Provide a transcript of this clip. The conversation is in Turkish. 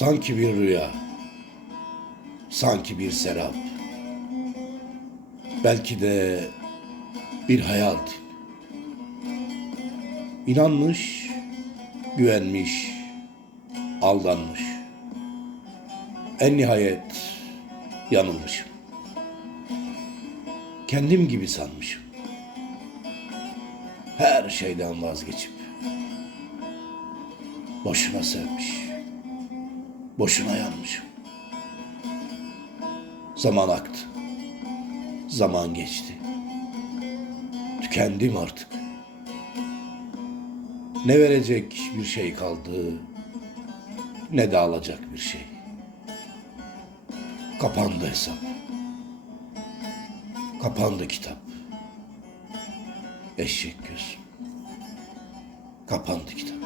Sanki bir rüya. Sanki bir serap. Belki de bir hayal. İnanmış, güvenmiş, aldanmış. En nihayet yanılmışım. Kendim gibi sanmışım. Her şeyden vazgeçip boşuna sevmiş. Boşuna yanmışım. Zaman aktı. Zaman geçti. Tükendim artık. Ne verecek bir şey kaldı, ne de alacak bir şey. Kapandı hesap. Kapandı kitap. Eşek göz. Kapandı kitap.